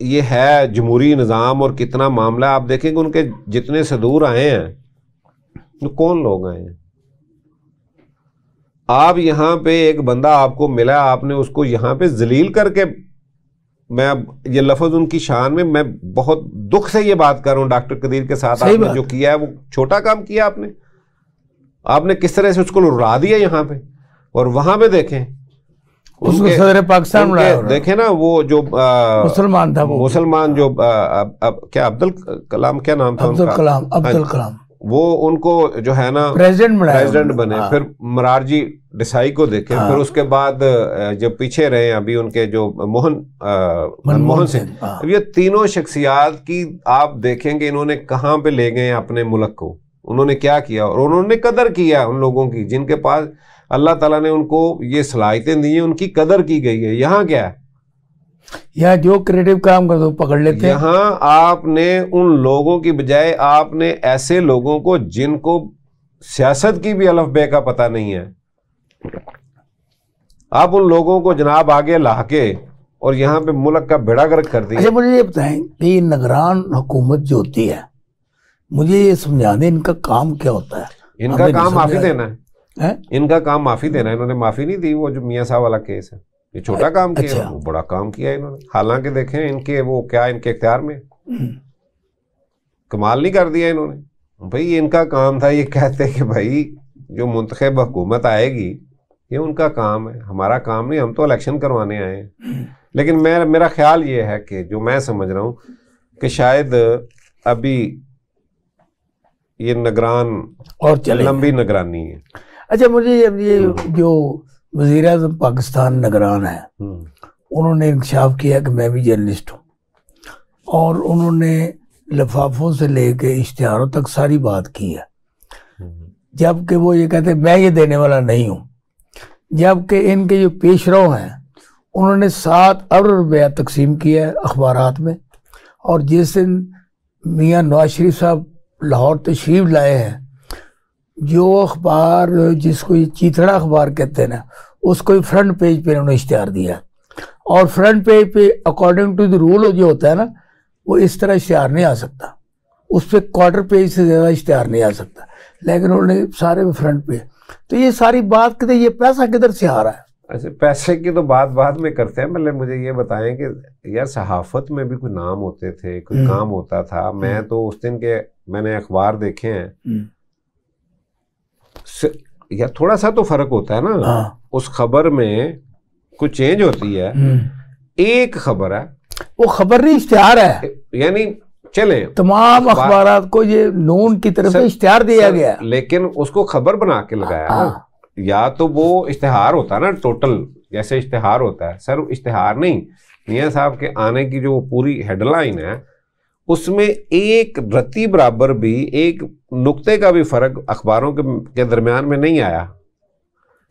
یہ ہے جمہوری نظام اور کتنا معاملہ، آپ دیکھیں کہ ان کے جتنے صدور آئے ہیں کون لوگ آئے ہیں۔ آپ یہاں پہ ایک بندہ آپ کو ملا، آپ نے اس کو یہاں پہ ذلیل کر کے، میں یہ لفظ ان کی شان میں بہت دکھ سے یہ بات کر رہا ہوں، ڈاکٹر قدیر کے ساتھ آپ نے جو کیا ہے وہ چھوٹا کام کیا آپ نے کس طرح سے اس کو لڑا دیا یہاں پہ۔ اور وہاں پہ دیکھیں اس کو صدر پاکستان دیکھیں نا، وہ جو مسلمان تھا، مسلمان جو کیا عبد الکلام، کیا نام تھا عبد الکلام، وہ ان کو جو ہے نا پریزیڈنٹ بنے۔ پھر مرارجی دیسائی کو دیکھیں، پھر اس کے بعد جو پیچھے رہے ابھی ان کے جو منموہن سنگھ، یہ تینوں شخصیات کی آپ دیکھیں گے انہوں نے کہاں پہ لے گئے اپنے ملک کو، انہوں نے کیا کیا، اور انہوں نے قدر کیا ان لوگوں کی جن کے پاس اللہ تعالیٰ نے ان کو یہ صلاحیتیں دی ہیں، ان کی قدر کی گئی ہے۔ یہاں کیا ہے، یہاں جو کریٹو کام کر دو پکڑ لیتے ہیں۔ یہاں آپ نے ان لوگوں کی بجائے آپ نے ایسے لوگوں کو جن کو سیاست کی بھی الف بے کا پتہ نہیں ہے، آپ ان لوگوں کو جناب آگے لا کے اور یہاں پہ ملک کا بیڑا گرک کر دیا۔ اچھا مجھے یہ بتائیں کہ یہ نگران حکومت جو ہوتی ہے، مجھے یہ سمجھا دیں ان کا کام کیا ہوتا ہے؟ ان کا کام معافی دینا ہے، ان کا کام معافی دینا ہے۔ انہوں نے معافی نہیں دی، وہ جو میاں صاحب والا کیس ہے، یہ چھوٹا کام کیا، وہ بڑا کام کیا انہوں نے۔ حالانکہ دیکھیں ان کے وہ کیا ان کے اختیار میں کمال نہیں کر دیا انہوں نے۔ بھائی ان کا کام تھا، یہ کہتے کہ بھائی جو منتخب حکومت آئے گی یہ ان کا کام ہے، ہمارا کام نہیں، ہم تو الیکشن کروانے آئے ہیں۔ لیکن میرا خیال یہ ہے کہ جو میں سمجھ رہا ہوں کہ شاید ابھی یہ نگران اور لمبی نگرانی ہے۔ اچھا مجھے یہ جو وزیر اعظم پاکستان نگران ہیں، انہوں نے انکشاف کیا کہ میں بھی جرنلسٹ ہوں، اور انہوں نے لفافوں سے لے کے اشتہاروں تک ساری بات کی ہے، جبکہ وہ یہ کہتے ہیں میں یہ دینے والا نہیں ہوں، جبکہ ان کے جو پیش رو ہیں انہوں نے 7 ارب روپیہ تقسیم کیا ہے اخبارات میں، اور جس دن میاں نواز شریف صاحب لاہور تشریف لائے ہیں، جو اخبار جس کو یہ چیتڑا اخبار کہتے ہیں نا، اس کو فرنٹ پیج پہ انہوں نے اشتہار دیا، اور فرنٹ پیج پہ اکارڈنگ ٹو دی رول جو ہوتا ہے نا، وہ اس طرح اشتہار نہیں آ سکتا، اس پہ کوارٹر پیج سے زیادہ اشتہار نہیں آ سکتا، لیکن انہوں نے سارے فرنٹ پہ. تو یہ ساری بات کہتے یہ پیسہ کدھر سے آ رہا ہے؟ اچھا، پیسے کی تو بات بعد میں کرتے ہیں، مطلب مجھے یہ بتائیں کہ یار صحافت میں بھی کوئی نام ہوتے تھے، کوئی کام ہوتا تھا. میں تو اس دن کے میں نے اخبار دیکھے ہیں، یا تھوڑا سا تو فرق ہوتا ہے نا، اس خبر میں کچھ چینج ہوتی ہے، ایک خبر ہے، وہ خبر نہیں اشتہار ہے، یعنی چلیں تمام اخبارات کو یہ نون کی طرف سے اشتہار دیا گیا، لیکن اس کو خبر بنا کے لگایا نا. یا تو وہ اشتہار ہوتا ہے نا ٹوٹل، جیسے اشتہار ہوتا ہے سر، اشتہار نہیں، میاں صاحب کے آنے کی جو پوری ہیڈ لائن ہے اس میں ایک رتی برابر بھی، ایک نقطے کا بھی فرق اخباروں کے درمیان میں نہیں آیا.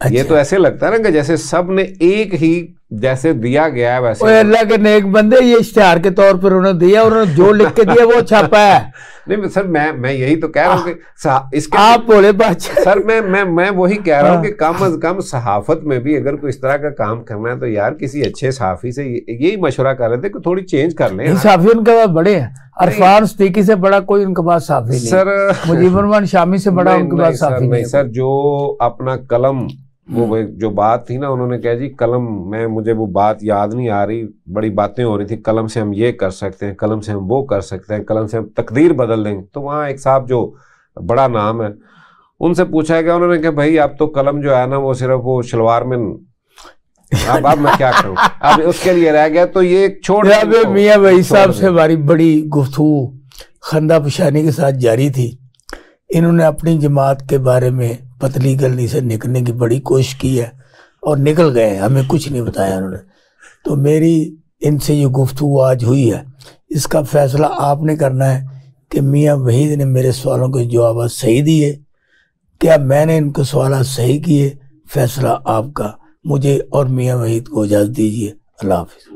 یہ تو ایسے لگتا ہے نا کہ جیسے سب نے ایک ہی جیسے دیا گیا ہے ویسے. اللہ کے نیک بندے، یہ اشتہار کے طور پر انہوں نے دیا، انہوں نے جو لکھ کے دیا وہ چھاپا ہے. نہیں سر، میں یہی تو کہہ رہا ہوں کہ اس کے آپ بولے بادشاہ سر، میں وہی کہہ رہا ہوں کہ کم از کم صحافت میں بھی اگر کوئی اس طرح کا کام کرنا ہے تو یار کسی اچھے صحافی سے یہی مشورہ کر رہے تھے کہ تھوڑی چینج کر لیں. صحافی ان کے بعد بڑے ہیں، عرفان صدیقی سے بڑا کوئی ان کے پاس صحافی نہیں سر، مجیب الرحمان شامی سے بڑا ان کے پاس صحافی نہیں. سر جو اپنا قلم، وہ جو بات تھی نا، انہوں نے کہا جی قلم، مجھے وہ بات یاد نہیں آ رہی، بڑی باتیں ہو رہی تھی، قلم سے ہم یہ کر سکتے ہیں، قلم سے ہم وہ کر سکتے ہیں، قلم سے ہم تقدیر بدل دیں گے. تو وہاں ایک صاحب جو بڑا نام ہے، ان سے پوچھا گیا، انہوں نے کہا بھائی اب تو قلم جو ہے نا وہ صرف وہ شلوار میں، اب میں کیا کروں، اب اس کے لیے رہ گیا. تو یہ چھوڑ میاں بھائی صاحب سے ہماری بڑی گفتگو خندہ پشانی کے ساتھ جاری تھی. انہوں نے اپنی جماعت کے بارے میں پتلی گلی سے نکلنے کی بڑی کوشش کی ہے اور نکل گئے ہیں، ہمیں کچھ نہیں بتایا انہوں نے. تو میری ان سے یہ گفتگو آج ہوئی ہے، اس کا فیصلہ آپ نے کرنا ہے کہ میاں وحید نے میرے سوالوں کے جوابات صحیح دیے، کیا میں نے ان کو سوالات صحیح کیے. فیصلہ آپ کا. مجھے اور میاں وحید کو اجازت دیجیے. اللہ حافظ.